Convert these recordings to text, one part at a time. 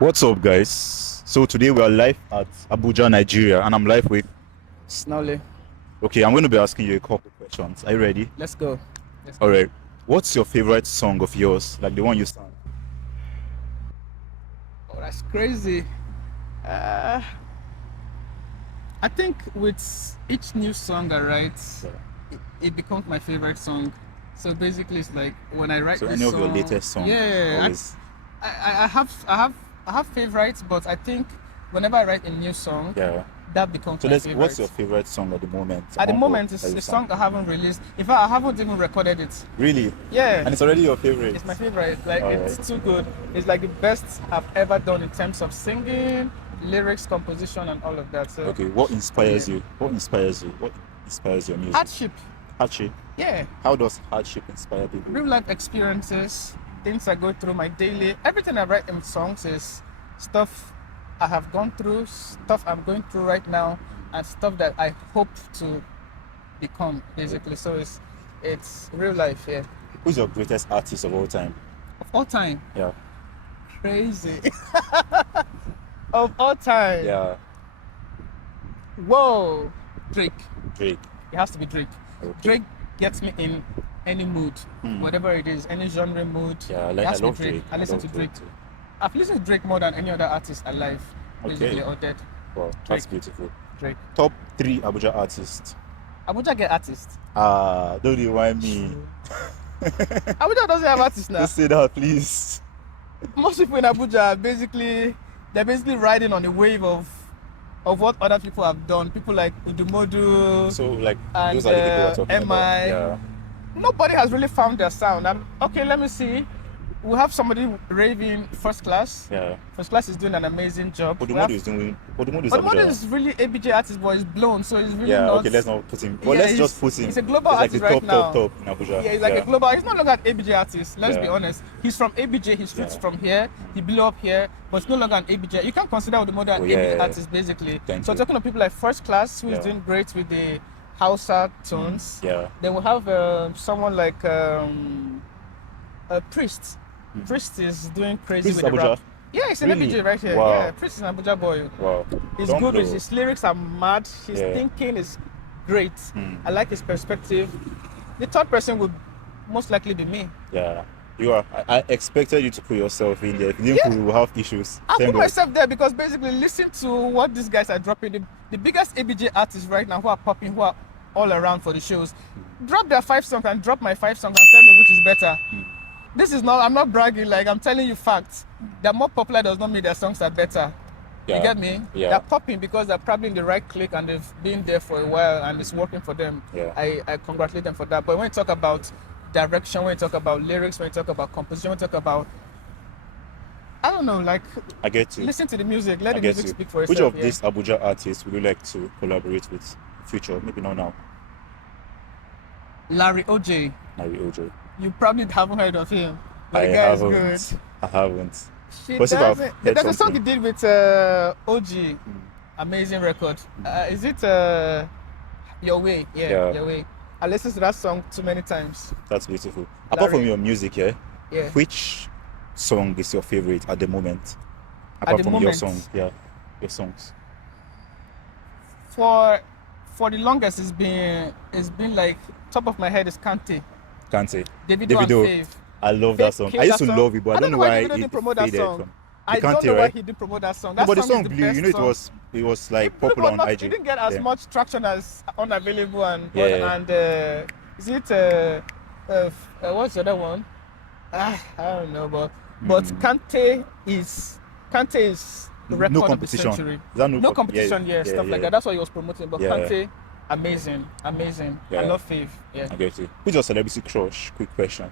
What's up, guys? So today we are live at Abuja, Nigeria, and I'm live with. Snowly. Okay, I'm going to be asking you a couple questions. Are you ready? Let's go. All right. What's your favorite song of yours, like the one you sang? Oh, that's crazy. Uh, I think with each new song I write, Yeah. it becomes my favorite song. So basically, it's like when I write So this any of song, your latest songs? yeah, Always. I have favorites, but I think whenever I write a new song, Yeah. that becomes So my what's favorite. your favorite song at the moment? At the among all moment, that it's you a sang? song I haven't released. In fact, I haven't even recorded it. Really? Yeah. And it's already your favorite? It's my favorite. Like Alright. it's too good. It's like the best I've ever done in terms of singing, lyrics, composition, and all of that. So Okay. What inspires yeah. you? What inspires you? What inspires your music? Hardship. Hardship. Yeah. How does hardship inspire people? Real life experiences, things I go through my daily. Everything I write in songs is stuff I have gone through, stuff I'm going through right now, and stuff that I hope to become basically. So it's real life, yeah. Who's your greatest artist of all time? Of all time. Yeah. Crazy. Of all time. Yeah. Whoa. Drake. Drake. It has to be Drake. Okay. Drake gets me in any mood, whatever it is, any genre mood. Yeah, It I has to be love Drake. I listen to love Drake. too. I've listened to Drake more than any other artist alive, basically, Okay. or dead. Wow, that's beautiful. Drake. Top 3 Abuja artists. Abuja get artists. Don't rewind me. Abuja doesn't have artists now. Just say that, please. Most people in Abuja are they're basically riding on the wave of what other people have done. People like Udumodu So, like, and those are the people we're talking MI. about. Yeah. Nobody has really found their sound. Okay, let me see. We have somebody raving First Class. Yeah. First Class is doing an amazing job. Odumodu is doing. Odumodu is But Odumodu Abuja. is really ABJ artist, but he's blown, so he's really Yeah, not. okay, let's not put him. But Yeah, let's just put him. he's a global like artist the right now. top in Abuja. Yeah, he's like a global. He's no longer an ABJ artist. Let's be Yeah. honest. He's from ABJ. He's roots Yeah. from here. He blew up here, but it's no longer an ABJ. You can't consider Odumodu an Oh, yeah, ABJ yeah. artist, basically. Thank So you. talking to people like First Class, who is Yeah. doing great with the Hausa tones. Yeah. Then we have someone like a Priest. Priest is doing crazy This is with the Abuja. rap. Yeah, it's an Really? ABJ right here. Wow. Yeah, Priest is an Abuja boy. Wow. He's Don't good with blow. his lyrics are mad. His Yeah. thinking is great. I like his perspective. The third person would most likely be me. Yeah. You are. I expected you to put yourself in there. If you didn't put, we will have issues. I Thank put God. myself there because basically listen to what these guys are dropping. The biggest ABJ artists right now who are popping, who are all around for the shows, drop their 5 songs and drop my 5 songs and tell me which is better. This is not, I'm not bragging, like I'm telling you facts. They're more popular does not mean their songs are better. Yeah. You get me? Yeah. They're popping because they're probably in the right click and they've been there for a while and it's working for them. Yeah. I congratulate them for that. But when you talk about direction, when you talk about lyrics, when you talk about composition, when you talk about, I don't know, like, I get you. listen to the music, let I the get music you. speak for Which itself. of these Abuja artists would you like to collaborate with? Future, maybe not now. Larry OJ, Maybe OJ. you probably haven't heard of him. I The guy is haven't. good. I haven't. She But see if I've does it. heard There's a song he something. did with OG. Amazing record. Is it Your Way? Yeah. Your Way. I listened to that song too many times. That's beautiful. Apart from Larry. your music, Yeah. which song is your favorite at the moment? Apart the from your moment? songs, yeah, your songs. For the longest, it's been like top of my head is Kante. Kante. Davido and Fave. I love that song. Killed I used that to song. love it, but I don't know why Davido didn't it promote that faded song. from. I The don't Kante, know why right? he didn't promote that song. No, That but the song song is the blew. best You know, song. it was like No, popular but on IG. it didn't get as Yeah. much traction as Unavailable and Yeah. and is it what's the other one? I don't know, but Kante is the record No of the competition. century. Is that No competition, yeah, stuff like that. That's what he was promoting. But Yeah. Kante, amazing. Yeah. I love Fave. Yeah. I get you. Who's your celebrity crush? Quick question.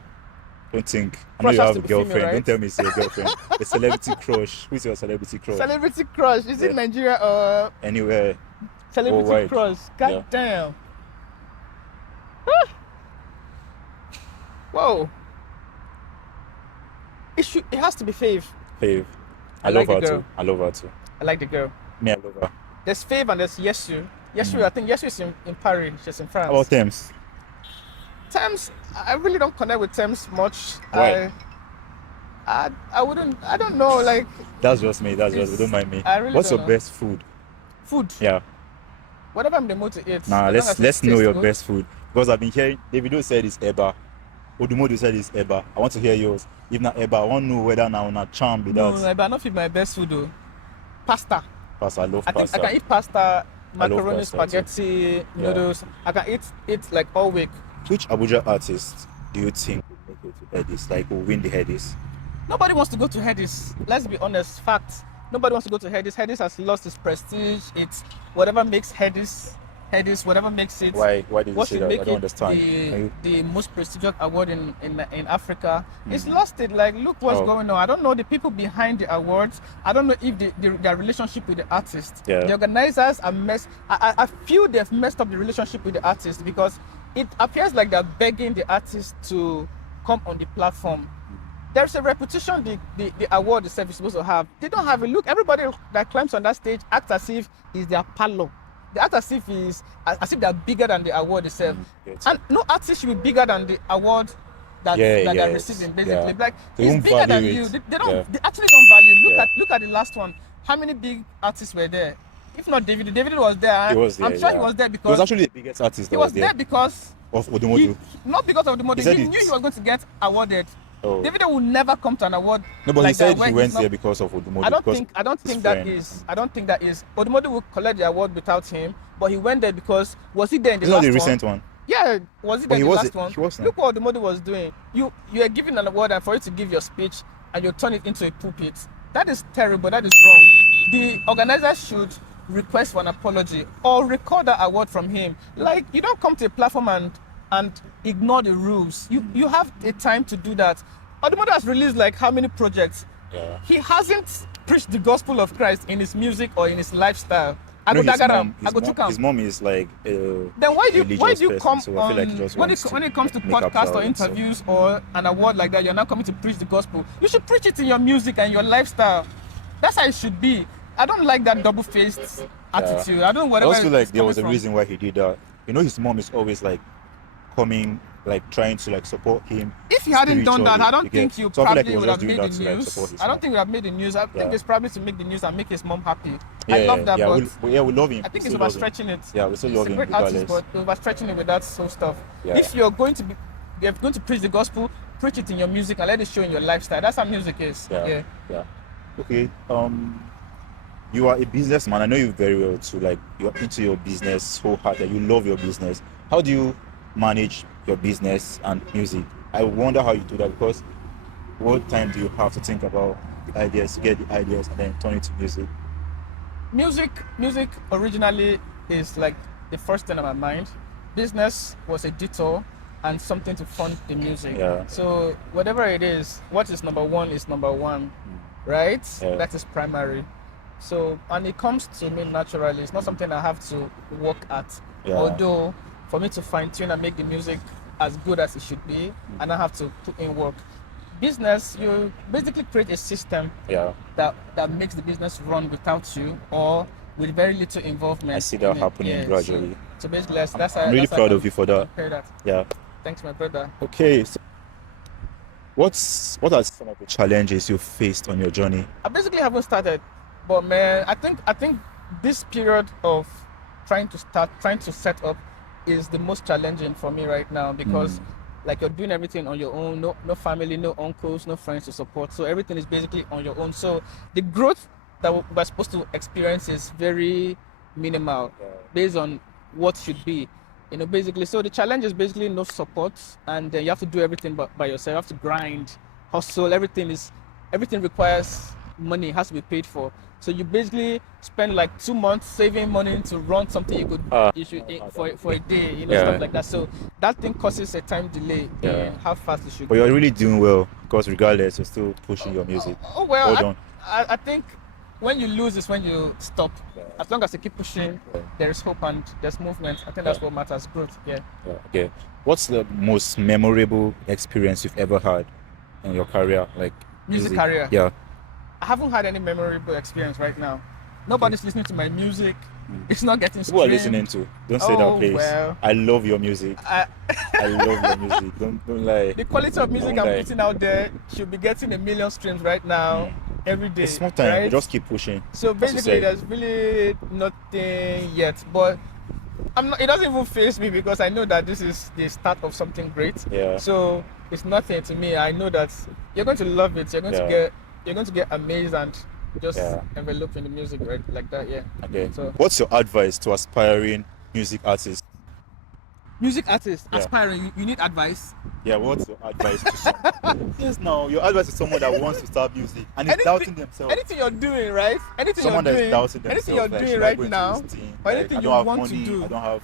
Don't think. I know Crush you has have to a be female, girlfriend. right? Don't tell me it's your girlfriend. A celebrity crush. Who's your celebrity crush? Celebrity crush. Is it Yeah. Nigeria or Anywhere. celebrity Worldwide. crush? God Yeah. damn. Ah. Whoa. It has to be Fave. Fave. I like love the her girl. too. I love her too. I like the girl. Me, I love her. There's Fave and there's Yesu. Yesu, I think Yesu is in Paris. She's in France. How about Thames? Thames, I really don't connect with Thames much. Why? I wouldn't. I don't know. Like That's just me. That's just. Don't mind me. I really What's don't your know. best food? Food. Yeah. Whatever I'm in the mood to eat, Nah, as long as it let's know tastes your good. best food because I've been hearing Davido said it's Eba, Odumodu said it's Eba. I want to hear yours. If not Eba, I want to know whether now na charm be No, that. no, but I don't feel my best food though. Pasta. Pasta, I love I think I pasta. can eat pasta, I love macaroni, pasta too. spaghetti, noodles. I can eat like all week. Which Abuja artist do you think will make it to Headies? Like will win the Headies? Nobody wants to go to Headies. Let's be honest. Fact. Nobody wants to go to Headies. Headies has lost its prestige. It's whatever makes Headies, whatever makes it. Why did you What say should that? make I don't it understand. the most prestigious award in Africa? It's lost it. Like, look what's Oh. going on. I don't know the people behind the awards. I don't know if their relationship with the artist. Yeah. The organizers are I feel they've messed up the relationship with the artist because it appears like they're begging the artist to come on the platform. There's a reputation the award itself is supposed to have. They don't have a look. Everybody that climbs on that stage acts as if it's their palo. They act as if they're bigger than the award itself. Yes. And no artist should be bigger than the award that they're receiving. Basically, like They he's won't bigger than value you. it. They don't. Yeah. They actually don't value. Yeah. Look at the last one. How many big artists were there? If not David was there. He was there. I'm sure yeah. he was there He because was actually the biggest artist he that was there because of Odumodu. not because of the model. He said He it. knew he was going to get awarded. Oh. David will never come to an award. No, but like he said that where he he's went not- there because of Odumodu. I don't because think I don't his think that friend. is. I don't think that is. Odumodu will collect the award without him, but he went there because was he there in the It's last not the one? recent one. Yeah, was he But there he in the was last it- one? he was now. Look what Odumodu was doing. You are giving an award and for you to give your speech and you turn it into a pulpit. That is terrible. That is wrong. The organizer should request for an apology or record the award from him. Like you don't come to a platform and ignore the rules. You have a time to do that. Odumodu has released like how many projects? Yeah. He hasn't preached the gospel of Christ in his music or in his lifestyle. I No, go his dagaram. I mom- go his took mom- am. His mom is like Then why do you person, come so I feel like he just when wants it comes to make her podcasts or proud and stuff. interviews or an award like that, you're not coming to preach the gospel. You should preach it in your music and your lifestyle. That's how it should be. I don't like that double-faced attitude. I don't know I whatever. also feel like it's there was a coming from. reason why he did that. You know, his mom is always like coming, like trying to like support him. If he hadn't done that, I don't think you So I feel like probably he was would just have doing made that the to like news. support his I don't mom. think we have made the news. I think Yeah. it's probably to make the news and make his mom happy. Yeah, I love that, yeah, but we love him. I think We it's still love him. overstretching it. Yeah, we still He's love a him great artist, regardless. but overstretching it with that sort of stuff. Yeah. If you're going to preach the gospel, preach it in your music and let it show in your lifestyle. That's how music is. Yeah. Okay. You are a businessman. I know you very well too. Like you're into your business wholeheartedly. You love your business. How do you manage your business and music? I wonder how you do that because what time do you have to think about the ideas, to get the ideas, and then turn it to music? Music originally is like the first thing on my mind. Business was a detour and something to fund the music. Yeah. So whatever it is, what is number one is number one, right? Yeah. That is primary. So and it comes to me naturally. It's not something I have to work at. Yeah. Although for me to fine tune and make the music as good as it should be, and I have to put in work. Business, you basically create a system Yeah. that makes the business run without you or with very little involvement. I see that in it. happening Yeah, gradually. So basically, I'm really proud of you for that. Compare that. Yeah. Thanks, my brother. Okay. So what are some of the challenges you faced on your journey? I basically haven't started, but man, I think this period of trying to set up is the most challenging for me right now because like you're doing everything on your own, no family, no uncles, no friends to support. So everything is basically on your own. So the growth that we're supposed to experience is very minimal based on what should be. You know, basically, so the challenge is basically no support, and then you have to do everything by yourself. You have to grind, hustle. Everything requires money. It has to be paid for. So you basically spend like 2 months saving money to run something you could issue for a day, you know, stuff like that. So that thing causes a time delay in how fast it should But go. you're really doing well because regardless, you're still pushing your music. Oh well, Hold on. I think when you lose is when you stop. As long as you keep pushing, there is hope and there's movement. I think that's what matters. Growth. Yeah. Okay. What's the most memorable experience you've ever had in your career, like Music career? Yeah. I haven't had any memorable experience right now. Nobody's listening to my music. It's not getting Who are streamed. listening to? Don't say that, Oh please. well. I love your music. I, I love your music. Don't lie. the quality of music Don't I'm lie. putting out there should be getting 1 million streams right now, every day. It's small time. right? We just keep pushing. So as you basically, said. there's really nothing yet, but I'm not. It doesn't even faze me because I know that this is the start of something great. Yeah. So it's nothing to me. I know that you're going to love it. You're going to Yeah. get amazed and just Yeah. enveloped in the music, right? Like that, yeah. Okay. So What's your advice to aspiring music artists? music artists Yeah. aspiring, you need advice. Yeah, what's your advice to someone? Yes, now your advice to someone that wants to start music and is doubting themselves. Anything you're doing, right? Anything Someone you're that is doing, doubting anything themselves. you're like, doing should I right go into now, this thing? or Like, anything I you don't have want money, to do. I don't have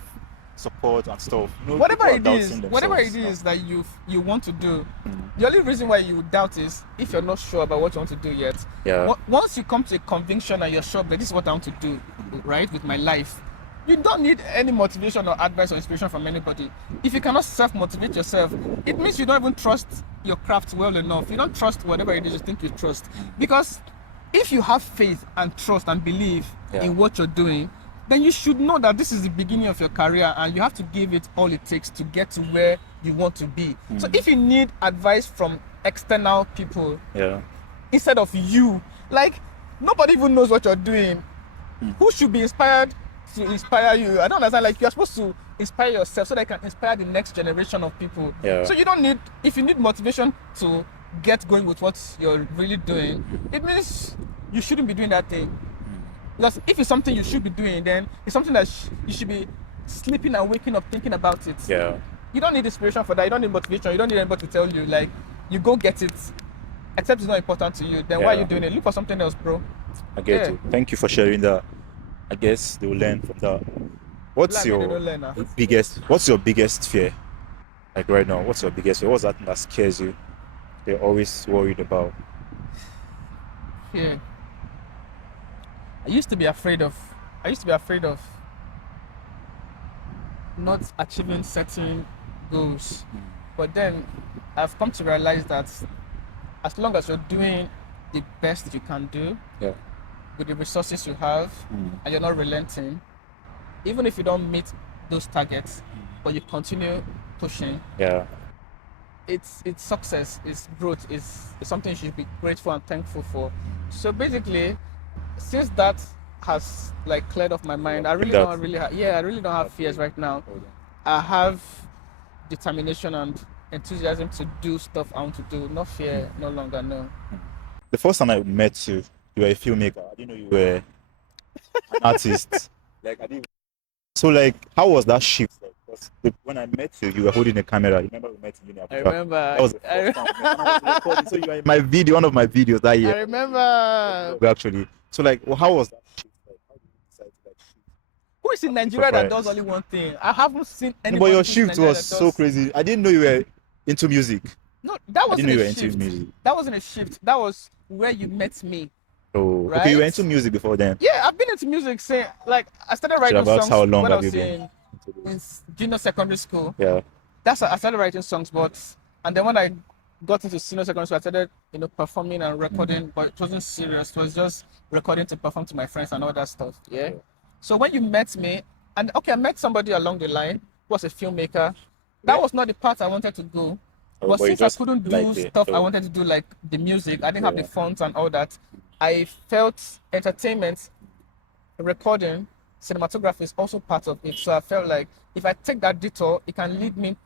support and stuff. You know, whatever people are it doubting is, themselves whatever it now. is that you want to do, the only reason why you doubt is if you're not sure about what you want to do yet. Yeah. Once you come to a conviction and you're sure that this is what I want to do, right, with my life, you don't need any motivation or advice or inspiration from anybody. If you cannot self-motivate yourself, it means you don't even trust your craft well enough. You don't trust whatever it is you think you trust. Because if you have faith and trust and believe Yeah. in what you're doing, then you should know that this is the beginning of your career and you have to give it all it takes to get to where you want to be. So if you need advice from external people Yeah. instead of you, like nobody even knows what you're doing, who should be inspired to inspire you? I don't understand. Like you're supposed to inspire yourself so that you can inspire the next generation of people. Yeah. So you don't need, if you need motivation to get going with what you're really doing, it means you shouldn't be doing that thing. Because if it's something you should be doing, then it's something that you should be sleeping and waking up thinking about it. Yeah. You don't need inspiration for that. You don't need motivation. You don't need anybody to tell you. Like, you go get it. Except it's not important to you. Then why are Yeah. you doing it? Look for something else, bro. I get Yeah. you. Thank you for sharing that. I guess they'll learn from that. What's Like, they your don't learn now. what's your biggest fear? Like right now, what's your biggest fear? What's that thing that scares you? You're always worried about. Yeah. I used to be afraid of not achieving certain goals. But then I've come to realize that as long as you're doing the best you can do Yeah. with the resources you have and you're not relenting, even if you don't meet those targets, but you continue pushing, Yeah. it's success, it's growth, it's something you should be grateful and thankful for. So basically, since that has like cleared off my mind, I really That- don't really I really don't have fears right now. I have determination and enthusiasm to do stuff I want to do. No fear, no longer, no. The first time I met you, you were a filmmaker. I didn't know you were an artist. Like I didn't. So like, how was that shift? Like, 'cause when I met you, you were holding a camera. You remember we met in Abuja? I remember. That was the first time we met. And I was recording. So you were in my video, one of my videos that year. I remember. Actually. So like, well, how was that shift? Like, how did you decide to like shoot? Who is in Nigeria that surprised. does only one thing? I haven't seen No, anyone. but your who's in shift Nigeria was that so does- crazy. I didn't know you were into music. No, that I wasn't didn't know you a were into shift. music. That wasn't a shift. That was where you met me. Oh, okay, you were Right? into music before then. Yeah, I've been into music since like I started So writing about songs how long when I have was you been? in junior secondary school. Yeah. That's how I started writing songs, and then when I got into senior secondary school, I started performing and recording, but it wasn't serious. It was just recording to perform to my friends and all that stuff. Yeah. So when you met me, and okay, I met somebody along the line who was a filmmaker. That was not the path I wanted to go. Oh, But but you since I just couldn't do liked it, stuff I so- wanted to do, like the music, I didn't have the Yeah. funds and all that. I felt entertainment, recording, cinematography is also part of it. So I felt like if I take that detour, it can lead me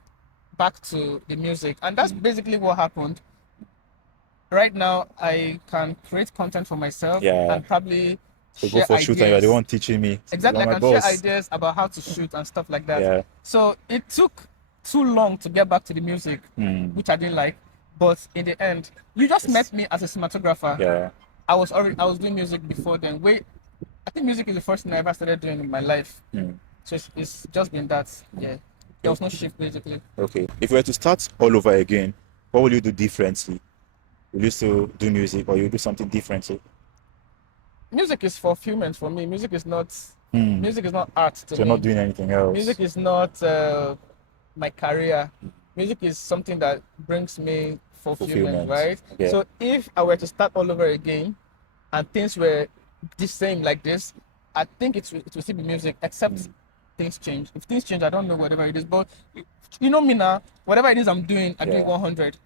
back to the music. And that's basically what happened. Right now, I can create content for myself Yeah. and probably So share go for shoot and you're the ideas. one teaching me. Exactly, You're I my can share boss. ideas about how to shoot and stuff like that. Yeah. So it took too long to get back to the music, which I didn't like. But in the end, you just met me as a cinematographer. Yeah. I was doing music before then. I think music is the first thing I ever started doing in my life. So it's just been that. Yeah, there was no shift basically. Okay. If you were to start all over again, what will you do differently? Will you still do music or you do something differently? Music is fulfillment for me. Music is not art to So you're me. not doing anything else. Music is not my career. Music is something that brings me fulfillment, Fulfillment. right? Okay. So if I were to start all over again and things were the same like this, I think it will still be music, except things change. If things change, I don't know whatever it is. But you know me now, whatever it is I'm doing, I do it 100.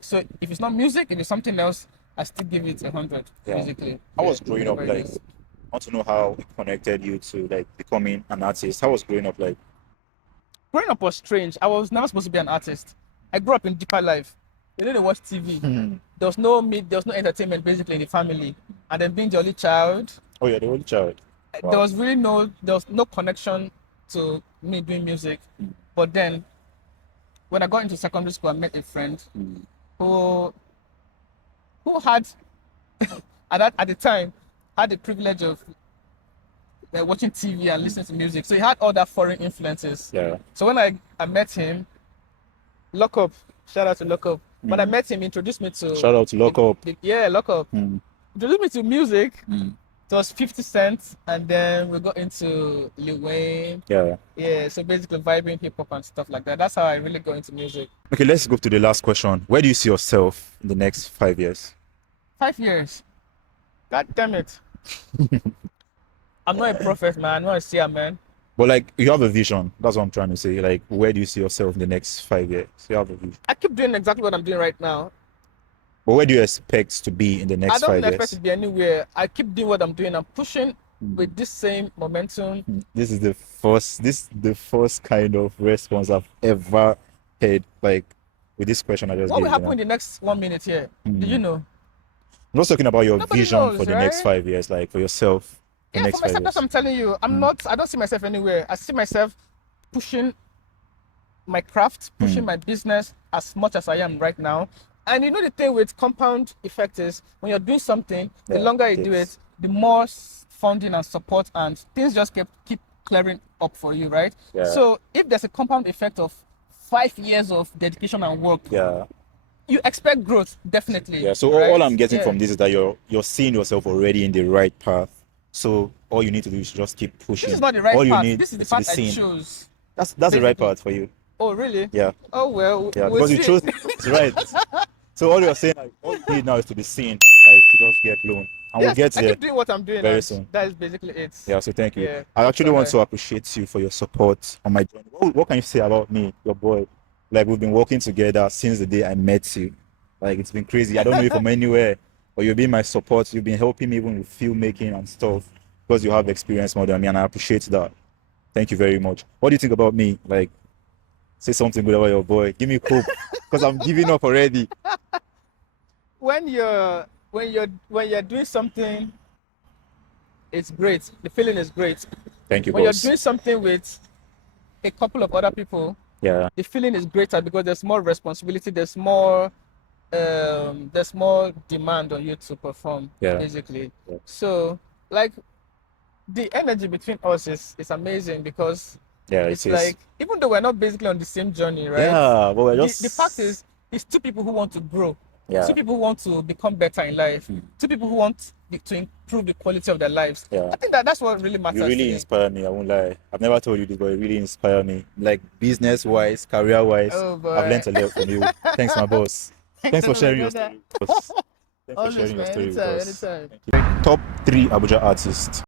So if it's not music, if it's something else, I still give it 100. Yeah. Basically. I was growing up whatever it like, is. I want to know how it connected you to like becoming an artist. How was growing up like? Growing up was strange. I was never supposed to be an artist. I grew up in deeper life. You know, they watch TV. There was no there was no entertainment basically in the family. And then being the only child, Oh, yeah, the only child. there Wow. was really there was no connection to me doing music. But then when I got into secondary school, I met a friend who had at the time had the privilege of watching TV and listening to music. So he had all that foreign influences. Yeah. So when I met him, Lock Up, shout out to Lock Up. When I met him, he introduced me to Shout out to Lock Up. yeah, Lock Up. Introduced me to music. It was 50 Cent, and then we got into Lil Wayne. Yeah. Yeah, so basically vibing, hip hop and stuff like that. That's how I really got into music. Okay, let's go to the last question. Where do you see yourself in the next 5 years? 5 years. God damn it. I'm not a prophet, man. I'm not a seer, man. But like, you have a vision. That's what I'm trying to say. Like, where do you see yourself in the next 5 years? You have a vision. I keep doing exactly what I'm doing right now. But where do you expect to be in the I next don't 5 expect years? to be anywhere. I keep doing what I'm doing. I'm pushing with this same momentum. This is the first kind of response I've ever heard. Like, with this question I just What gave will you. happen in the next 1 minute here? Do you know? I'm just talking about your Nobody vision knows, for the next right? 5 years, like for yourself. The Yeah, next for 5 myself, that's what years. I'm telling you. I don't see myself anywhere. I see myself pushing my craft, pushing my business as much as I am right now. And you know the thing with compound effect is when you're doing something, the Yeah, longer you do yes. it, the more funding and support and things just keep clearing up for you, right? Yeah. So if there's a compound effect of 5 years of dedication and work, Yeah. you expect growth, definitely. Yeah. So right? all I'm getting Yeah. from this is that you're seeing yourself already in the right path. So all you need to do is just keep pushing. This is not the right all you path. need This is the is to be path I seen. chose. That's the right basically. path for you. Oh, really? Yeah. Oh, well, Yeah. we'll Because you see. chose it's right. So all you're saying, like, all you need now is to be seen, like to just get blown. And we'll Yes, get I there keep doing what I'm doing, very and soon. that is basically it. Yeah, so thank you. Yeah, I actually want alright. to appreciate you for your support on my journey. What can you say about me, your boy? Like, we've been working together since the day I met you. Like, it's been crazy. I don't know you from anywhere, but you've been my support. You've been helping me even with filmmaking and stuff because you have experience more than me, and I appreciate that. Thank you very much. What do you think about me? Like, say something good about your boy. Give me hope because I'm giving up already. When you're doing something, it's great. The feeling is great. Thank you, When you're boss. doing something with a couple of other people, Yeah, the feeling is greater because there's more responsibility. There's more demand on you to perform. Yeah. Basically. Yeah. So like the energy between us is amazing because yeah, it's it is. like even though we're not basically on the same journey, right? Yeah, but we're just The fact is, it's two people who want to grow. Yeah. Two people who want to become better in life. Two people who want to improve the quality of their lives. Yeah. I think that's what really matters. You to really me. inspire me. I won't lie. I've never told you this, but you really inspire me. Like business-wise, career-wise, Oh, boy. I've learned a lot from you. Thanks, my boss. Thanks for sharing your story. Boss. Thanks for Always, sharing your man. story with Anytime, us. anytime. Thank you. Top 3 Abuja artists.